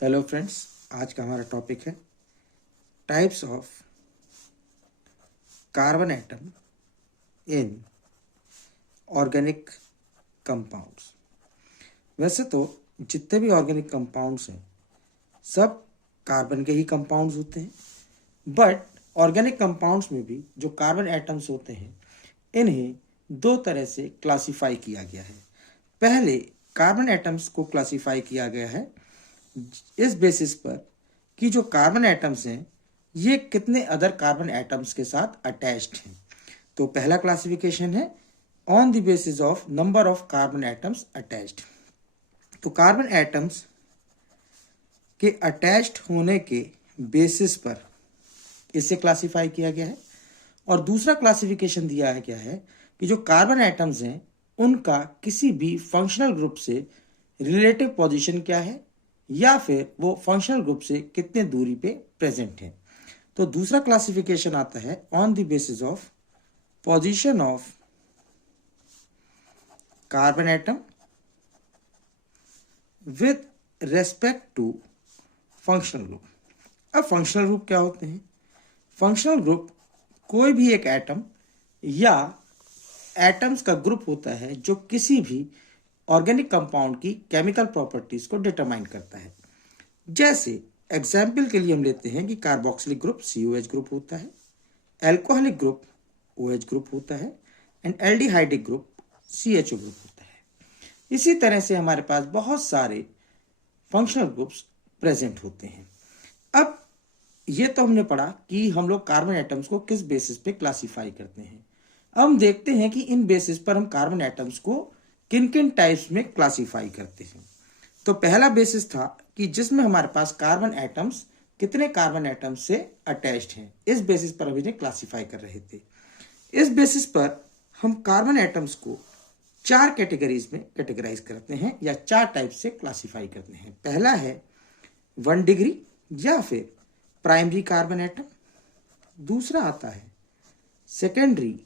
Hello friends, आज का हमारा टॉपिक है types of carbon atom in organic compounds. वैसे तो जितने भी ऑर्गेनिक कंपाउंड्स हैं सब कार्बन के ही कंपाउंड्स होते हैं, बट ऑर्गेनिक कंपाउंड्स में भी जो कार्बन एटम्स होते हैं इन्हें दो तरह से क्लासिफाई किया गया है। पहले कार्बन एटम्स को क्लासिफाई किया गया है इस बेसिस पर कि जो कार्बन एटम्स हैं ये कितने अदर कार्बन एटम्स के साथ अटैच्ड हैं। तो पहला क्लासिफिकेशन है on the basis of number of carbon atoms attached. तो कार्बन एटम्स के अटैच्ड होने के बेसिस पर इसे क्लासिफाई किया गया है। और दूसरा क्लासिफिकेशन दिया गया है कि जो कार्बन एटम्स हैं उनका किसी भी फंक्शनल ग्रुप से रिलेटिव पोजीशन क्या है या फिर वो फंक्शनल ग्रुप से कितने दूरी पे प्रेजेंट है। तो दूसरा क्लासिफिकेशन आता है on the basis of position of carbon atom with respect to functional group. अब फंक्शनल ग्रुप क्या होते हैं? फंक्शनल ग्रुप कोई भी एक एटम या एटम्स का ग्रुप होता है जो किसी भी ऑर्गेनिक कंपाउंड की केमिकल प्रॉपर्टीज को डिटरमाइन करता है। जैसे एग्जाम्पल के लिए हम लेते हैं कि कार्बोक्सिलिक ग्रुप COH ग्रुप होता है, एल्कोहलिक ग्रुप OH ग्रुप होता है and aldehydic group CHO group होता है। इसी तरह से हमारे पास बहुत सारे फंक्शनल ग्रुप्स प्रेजेंट होते हैं। अब ये तो हमने पढ़ा कि हम लोग कार्बन एटम्स को किस बेसिस पे क्लासिफाई करते हैं। अब हम देखते हैं कि इन बेसिस पर हम कार्बन एटम्स को किन किन टाइप्स में क्लासिफाई करते हैं। तो पहला बेसिस था कि जिसमें हमारे पास कार्बन एटम्स कितने कार्बन एटम्स से अटैच्ड हैं, इस बेसिस पर हम इन्हें क्लासिफाई कर रहे थे। इस बेसिस पर हम कार्बन एटम्स को चार कैटेगरीज में कैटेगराइज करते हैं या चार टाइप से क्लासिफाई करते हैं। पहला है 1 डिग्री या फिर प्राइमरी कार्बन एटम। दूसरा आता है सेकेंडरी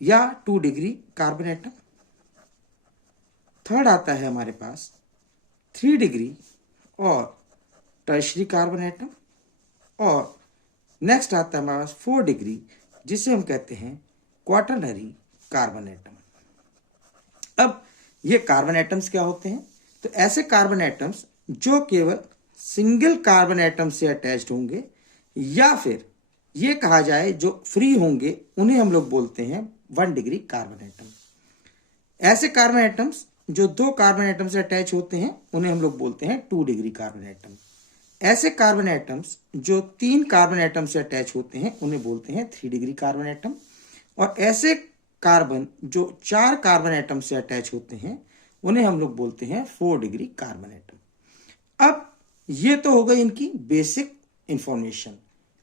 या 2 डिग्री कार्बन एटम। थर्ड आता है हमारे पास 3 डिग्री और टर्शरी कार्बन एटम। और नेक्स्ट आता है हमारे पास 4 डिग्री जिसे हम कहते हैं क्वाटरनरी कार्बन एटम। अब ये कार्बन एटम्स क्या होते हैं? तो ऐसे कार्बन एटम्स जो केवल सिंगल कार्बन एटम से अटैच्ड होंगे या फिर ये कहा जाए जो फ्री होंगे उन्हें हम लोग बोलते हैं 1 डिग्री कार्बन एटम। ऐसे कार्बन एटम्स जो 2 कार्बन एटम से अटैच होते हैं उन्हें हम लोग बोलते हैं 2 डिग्री कार्बन एटम। ऐसे कार्बन एटम्स जो 3 कार्बन एटम से अटैच होते हैं उन्हें बोलते हैं 3 डिग्री कार्बन एटम। और ऐसे कार्बन जो 4 कार्बन एटम से अटैच होते हैं उन्हें हम लोग बोलते हैं 4 डिग्री कार्बन एटम। अब ये तो हो गई इनकी बेसिक इंफॉर्मेशन,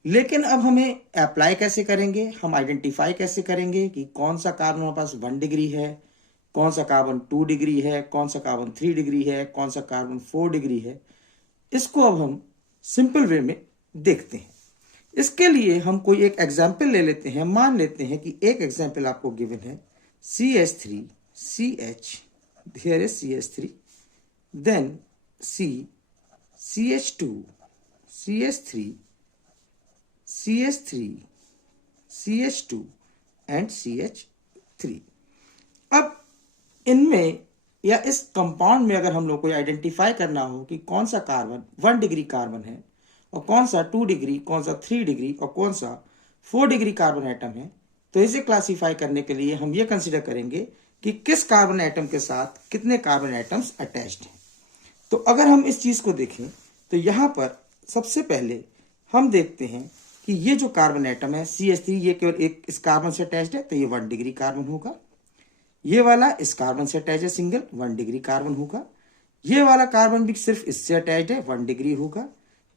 लेकिन अब हमें अप्लाई कैसे करेंगे, हम आइडेंटिफाई कैसे करेंगे कि कौन सा कार्बन हमारे पास 1 डिग्री है, कौन सा कार्बन 2 डिग्री है, कौन सा कार्बन 3 डिग्री है, कौन सा कार्बन 4 डिग्री है। इसको अब हम सिंपल वे में देखते हैं। इसके लिए हम कोई एक एग्जाम्पल ले लेते हैं। मान लेते हैं कि एक एग्जाम्पल आपको गिवन है CH3 CH, here is CH3, then C CH2 CH3 CH3 CH2 and CH3। अब इनमें या इस कंपाउंड में अगर हम लोग को आइडेंटिफाई करना हो कि कौन सा कार्बन 1 डिग्री कार्बन है और कौन सा 2 डिग्री, कौन सा 3 डिग्री और कौन सा 4 डिग्री कार्बन एटम है, तो इसे क्लासिफाई करने के लिए हम ये कंसिडर करेंगे कि किस कार्बन एटम के साथ कितने कार्बन एटम्स अटैच्ड हैं। तो अगर हम इस चीज को देखें तो यहां पर सबसे पहले हम देखते हैं कि ये जो कार्बन एटम है CH3 ये केवल एक इस कार्बन से अटैच्ड है तो ये 1 डिग्री कार्बन होगा। ये वाला इस कार्बन से अटैच है सिंगल, 1 डिग्री कार्बन होगा। ये वाला कार्बन भी सिर्फ इससे अटैच्ड है, 1 डिग्री होगा।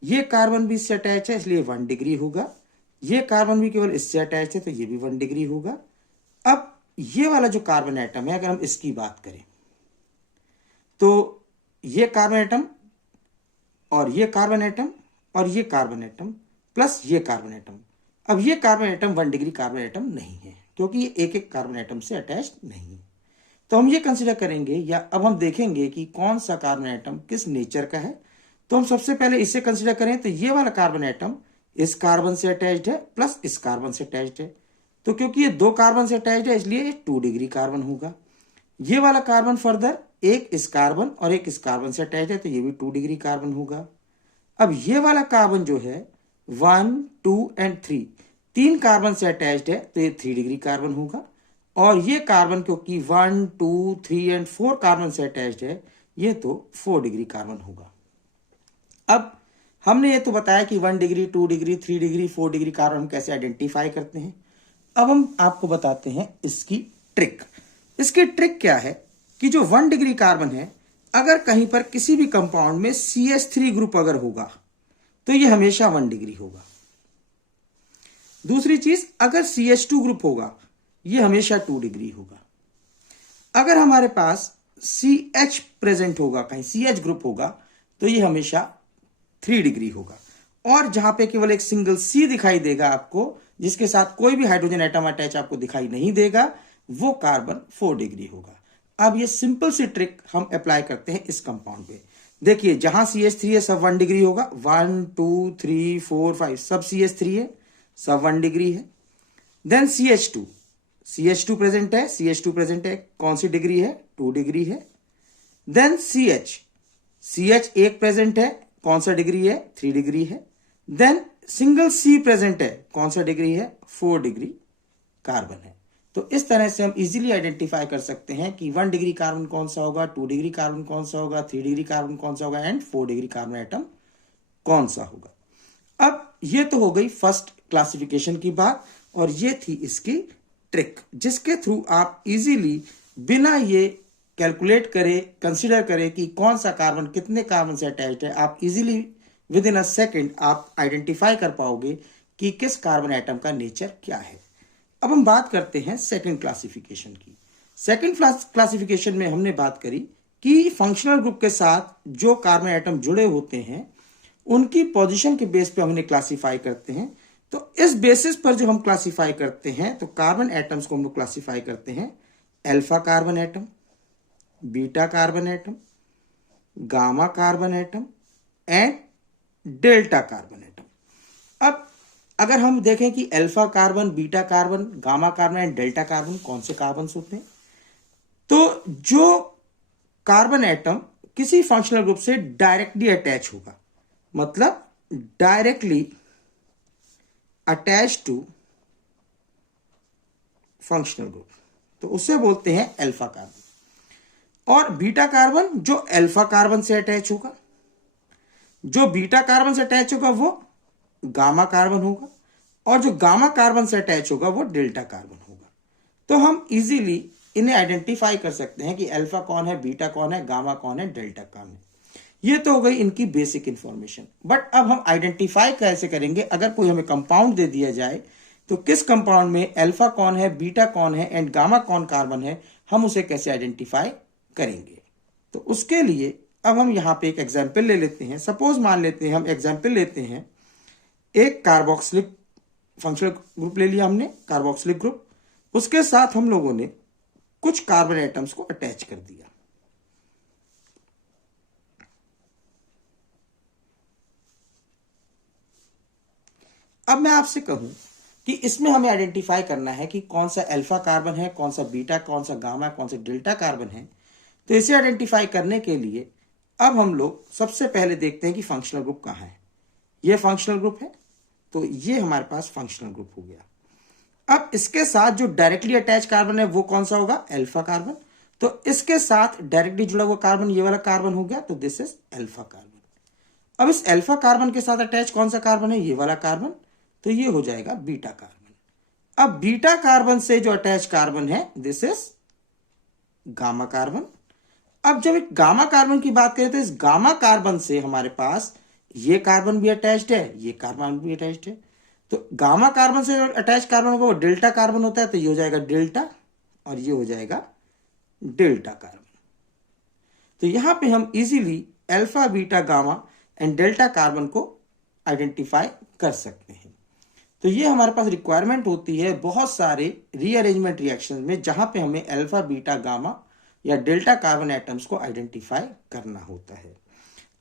ये कार्बन भी इससे अटैच है इसलिए 1 डिग्री होगा। ये कार्बन भी केवल इससे अटैच है तो ये भी 1 डिग्री होगा। अब ये वाला जो कार्बन एटम है अगर हम इसकी बात करें तो ये कार्बन एटम और ये कार्बन एटम और ये कार्बन एटम प्लस ये कार्बन एटम, अब ये carbon atom 1 degree carbon atom नहीं है क्योंकि ये एक एक कार्बन एटम से अटैच्ड नहीं है। तो हम ये कंसिडर करेंगे या अब हम देखेंगे कि कौन सा कार्बन एटम किस नेचर का है तो हम सबसे पहले इसे कंसिडर करें तो ये वाला कार्बन एटम इस कार्बन से अटैच्ड है प्लस इस कार्बन से अटैच्ड है, तो क्योंकि ये दो कार्बन से अटैच्ड है इसलिए ये 2 डिग्री कार्बन होगा। ये वाला कार्बन फर्दर एक इस कार्बन और एक इस कार्बन से अटैच्ड है तो ये भी 2 डिग्री कार्बन होगा। अब ये वाला कार्बन जो है 1, 2 एंड 3 तीन कार्बन से अटैच्ड है तो ये 3 डिग्री कार्बन होगा, और ये कार्बन क्योंकि 1, 2, 3 एंड 4 कार्बन से अटैच्ड है ये तो 4 डिग्री कार्बन होगा। अब हमने ये तो बताया कि 1 degree, 2 degree, 3 degree, 4 degree carbon हम कैसे आइडेंटिफाई करते हैं। अब हम आपको बताते हैं इसकी ट्रिक। इसकी ट्रिक क्या है कि जो 1 डिग्री कार्बन है अगर कहीं पर किसी भी कंपाउंड में CH3 ग्रुप अगर होगा तो ये हमेशा 1 डिग्री होगा। दूसरी चीज, अगर CH2 ग्रुप होगा ये हमेशा 2 डिग्री होगा। अगर हमारे पास CH प्रेजेंट होगा, कहीं CH ग्रुप होगा तो ये हमेशा 3 डिग्री होगा, और जहां पे केवल एक सिंगल C दिखाई देगा आपको, जिसके साथ कोई भी हाइड्रोजन एटम अटैच आपको दिखाई नहीं देगा, वो कार्बन 4 डिग्री होगा। अब ये सिंपल सी ट्रिक हम अप्लाई करते हैं इस कंपाउंड पे। देखिए जहां CH3 है सब 1 डिग्री होगा, 1, 2, 3, 4, 5 सब CH3 है, सब 1 डिग्री है। देन CH2 प्रेजेंट है, CH2 प्रेजेंट है, कौन सी डिग्री है, 2 डिग्री है। देन CH एक प्रेजेंट है, कौन सा डिग्री है, 3 डिग्री है। देन सिंगल C प्रेजेंट है, कौन सा डिग्री है, 4 डिग्री कार्बन है। तो इस तरह से हम इजीली आइडेंटिफाई कर सकते हैं कि 1 डिग्री कार्बन कौन सा होगा, 2 डिग्री कार्बन कौन सा होगा, 3 डिग्री कार्बन कौन सा होगा एंड 4 डिग्री कार्बन एटम कौन सा होगा। अब ये तो हो गई फर्स्ट क्लासिफिकेशन की बात, और ये थी इसकी ट्रिक, जिसके थ्रू आप इजीली बिना ये कैलकुलेट करे, कंसिडर करें कि कौन सा कार्बन कितने कार्बन से अटैच्ड है, आप easily with in a second आप आइडेंटिफाई कर पाओगे कि किस कार्बन एटम का नेचर क्या है। अब हम बात करते हैं सेकंड क्लासिफिकेशन की। सेकंड क्लासिफिकेशन में हमने बात करी कि फंक्शनल ग्रुप के साथ जो कार्बन एटम जुड़े होते हैं उनकी पोजीशन के बेस पे हम उन्हें क्लासिफाई करते हैं। तो इस बेसिस पर जो हम क्लासिफाई करते हैं तो कार्बन एटम्स को हम लोग क्लासिफाई करते हैं alpha carbon atom, beta carbon atom, gamma carbon atom and delta carbon atom. अब अगर हम देखें कि alpha carbon, beta carbon, gamma carbon and delta carbon कौन से कार्बन होते हैं, तो जो कार्बन एटम किसी फंक्शनल ग्रुप से डायरेक्टली अटैच होगा, मतलब directly attach to functional group, तो उसे बोलते हैं अल्फा कार्बन। और बीटा कार्बन जो अल्फा कार्बन से अटैच होगा, जो बीटा कार्बन से अटैच होगा वो गामा कार्बन होगा, और जो गामा कार्बन से अटैच होगा वो डेल्टा कार्बन होगा। तो हम इजीली इन्हें आइडेंटिफाई कर सकते हैं कि अल्फा कौन है, बीटा कौन है, गामा कौन है, डेल्टा कौन है। ये तो हो गई इनकी बेसिक इंफॉर्मेशन। बट अब हम आइडेंटिफाई कैसे करेंगे, अगर कोई हमें कंपाउंड दे दिया जाए तो किस कंपाउंड में अल्फा कौन है, बीटा कौन है एंड गामा कौन कार्बन है, हम उसे कैसे आइडेंटिफाई करेंगे। तो उसके लिए अब हम यहां पे एक एग्जाम्पल ले लेते हैं। सपोज मान लेते हैं, हम एग्जाम्पल लेते हैं, एक कार्बोक्सिलिक फंक्शनल ग्रुप ले लिया हमने, कार्बोक्सिलिक ग्रुप, उसके साथ हम लोगों ने कुछ कार्बन एटम्स को अटैच कर दिया। अब मैं आपसे कहूं कि इसमें हमें आइडेंटिफाई करना है कि कौन सा अल्फा कार्बन है, कौन सा बीटा, कौन सा गामा, कौन सा डेल्टा कार्बन है। तो इसे आइडेंटिफाई करने के लिए अब हम लोग सबसे पहले देखते हैं कि फंक्शनल ग्रुप कहां है। यह फंक्शनल ग्रुप है, तो ये हमारे पास फंक्शनल ग्रुप हो गया। अब इसके साथ जो डायरेक्टली अटैच कार्बन है वो कौन सा होगा, अल्फा कार्बन। तो इसके साथ डायरेक्टली जुड़ा हुआ कार्बन ये वाला कार्बन हो गया, तो दिस इज अल्फा कार्बन। अब इस अल्फा कार्बन के साथ अटैच कौन सा कार्बन है, ये वाला कार्बन, तो ये हो जाएगा बीटा कार्बन। अब बीटा कार्बन से जो अटैच कार्बन है दिस इज गामा कार्बन। अब जब एक गामा कार्बन की बात करें तो इस गामा कार्बन से हमारे पास ये कार्बन भी अटैच्ड है, ये कार्बन भी अटैच्ड है। तो गामा कार्बन से जो अटैच कार्बन होगा वो डेल्टा कार्बन होता है, तो ये हो जाएगा डेल्टा और ये हो जाएगा डेल्टा कार्बन। तो यहां पे हम easily alpha, beta, gamma and delta carbon को आइडेंटिफाई कर सकते हैं। तो ये हमारे पास रिक्वायरमेंट होती है बहुत सारे रीअरेंजमेंट रिएक्शन में, जहां पे हमें अल्फा, बीटा, गामा या डेल्टा कार्बन एटम्स को आइडेंटिफाई करना होता है।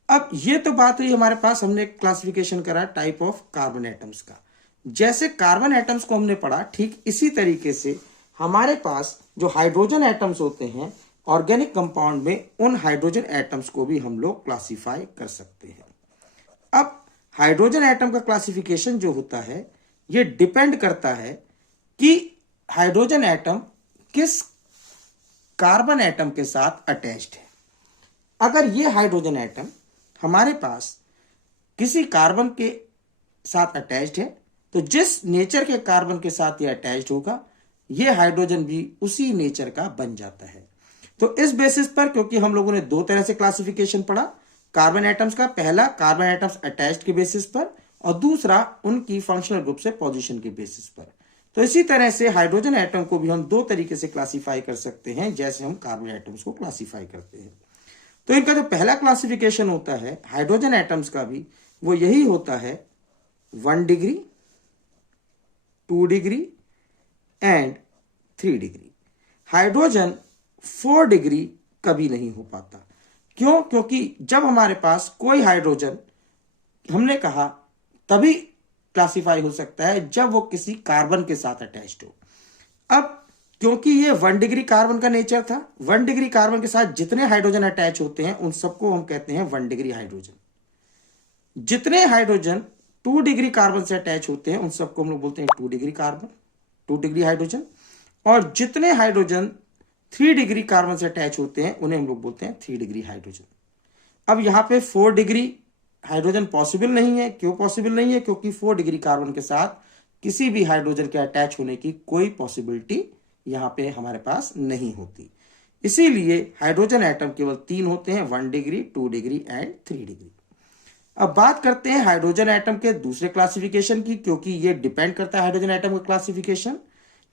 अब ये तो बात हुई हमारे पास, हमने क्लासिफिकेशन करा टाइप ऑफ कार्बन एटम्स का। जैसे कार्बन एटम्स को हमने पढ़ा, ठीक इसी तरीके से हमारे पास जो हाइड्रोजन एटम्स होते हैं ऑर्गेनिक कंपाउंड में, उन हाइड्रोजन एटम्स को भी हम लोग क्लासिफाई कर सकते हैं। अब हाइड्रोजन एटम का क्लासिफिकेशन जो होता है ये डिपेंड करता है कि हाइड्रोजन एटम किस कार्बन एटम के साथ अटैच्ड है। अगर ये हाइड्रोजन एटम हमारे पास किसी कार्बन के साथ अटैच्ड है, तो जिस नेचर के कार्बन के साथ ये अटैच्ड होगा, ये हाइड्रोजन भी उसी नेचर का बन जाता है। तो इस बेसिस पर, क्योंकि हम लोगों ने दो तरह से क्लासिफिकेशन पढ़ा कार्बन एटम्स का, पहला कार्बन एटम्स अटैच्ड के बेसिस पर और दूसरा उनकी फंक्शनल ग्रुप से पोजीशन के बेसिस पर। तो इसी तरह से हाइड्रोजन एटम को भी हम दो तरीके से क्लासिफाई कर सकते हैं, जैसे हम कार्बन एटम्स को क्लासिफाई करते हैं। तो इनका जो पहला क्लासिफिकेशन होता है हाइड्रोजन एटम्स का भी, वो यही होता है 1 degree, 2 degree and 3 degree. Hydrogen 4 degree कभी नहीं हो पाता। क्यों? क्योंकि जब हमारे पास कोई हाइड्रोजन, हमने कहा, तभी क्लासिफाई हो सकता है जब वो किसी कार्बन के साथ अटैच्ड हो। अब क्योंकि ये 1 डिग्री कार्बन का नेचर था, 1 डिग्री कार्बन के साथ जितने हाइड्रोजन अटैच होते हैं उन सबको हम कहते हैं 1 डिग्री हाइड्रोजन। जितने हाइड्रोजन 2 डिग्री कार्बन से अटैच होते हैं उन सबको हम लोग बोलते हैं 2 डिग्री कार्बन, 2 डिग्री हाइड्रोजन। और जितने हाइड्रोजन 3 डिग्री कार्बन से अटैच होते हैं उन्हें हम लोग बोलते हैं 3 डिग्री हाइड्रोजन। अब यहां पे 4 डिग्री हाइड्रोजन पॉसिबल नहीं है। क्यों पॉसिबल नहीं है? क्योंकि 4 डिग्री कार्बन के साथ किसी भी हाइड्रोजन के अटैच होने की कोई पॉसिबिलिटी यहां पे हमारे पास नहीं होती। इसीलिए हाइड्रोजन एटम केवल 3 होते हैं, 1 डिग्री, 2 डिग्री एंड 3 डिग्री। अब बात करते हैं हाइड्रोजन एटम के दूसरे क्लासिफिकेशन की, क्योंकि ये डिपेंड करता है हाइड्रोजन एटम का classification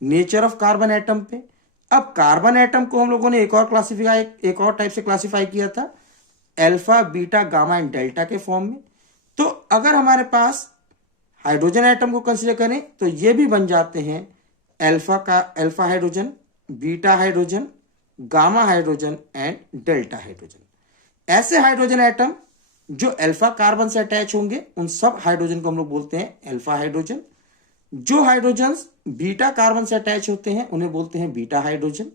nature of carbon atom पे। अब कार्बन एटम को हम लोगों ने एक और टाइप से क्लासिफाई किया था, alpha, beta, gamma and delta के फॉर्म में। तो अगर हमारे पास हाइड्रोजन एटम को कंसीडर करें तो ये भी बन जाते हैं alpha hydrogen, beta hydrogen, gamma hydrogen and delta hydrogen. ऐसे हाइड्रोजन एटम जो अल्फा कार्बन से अटैच होंगे उन सब हाइड्रोजन को हम लोग बोलते हैं अल्फा हाइड्रोजन। जो हाइड्रोजन्स बीटा कार्बन से अटैच होते हैं उन्हें बोलते हैं बीटा हाइड्रोजन।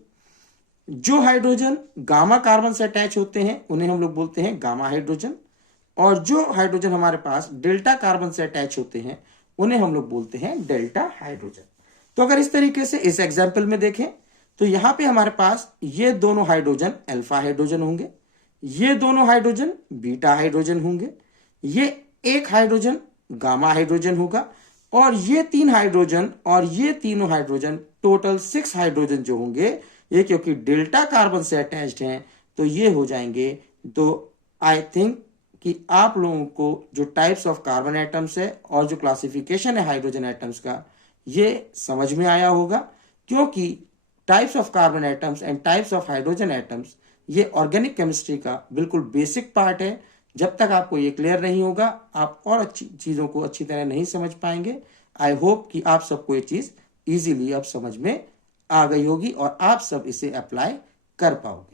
जो हाइड्रोजन गामा कार्बन से अटैच होते हैं उन्हें हम लोग बोलते हैं गामा हाइड्रोजन। और जो हाइड्रोजन हमारे पास डेल्टा कार्बन से अटैच होते हैं उन्हें हम लोग बोलते हैं डेल्टा हाइड्रोजन। तो अगर इस तरीके से इस एग्जाम्पल में देखें तो यहां पे हमारे पास ये दोनों हाइड्रोजन अल्फा हाइड्रोजन होंगे, ये दोनों हाइड्रोजन बीटा हाइड्रोजन होंगे, ये एक हाइड्रोजन गामा हाइड्रोजन होगा, और ये 3 हाइड्रोजन और ये तीनों हाइड्रोजन, टोटल 6 हाइड्रोजन जो होंगे, ये क्योंकि डेल्टा कार्बन से अटैच्ड हैं तो ये हो जाएंगे। तो आई थिंक कि आप लोगों को जो टाइप्स ऑफ कार्बन एटम्स है और जो क्लासिफिकेशन है हाइड्रोजन एटम्स का, ये समझ में आया होगा। क्योंकि types of carbon atoms and types of hydrogen atoms ये ऑर्गेनिक केमिस्ट्री का बिल्कुल बेसिक पार्ट है। जब तक आपको ये क्लियर नहीं होगा आप और अच्छी चीजों को अच्छी तरह नहीं समझ पाएंगे। आई होप कि आप सबको ये चीज इजीली अब समझ में आ गई होगी और आप सब इसे अप्लाई कर पाओगे।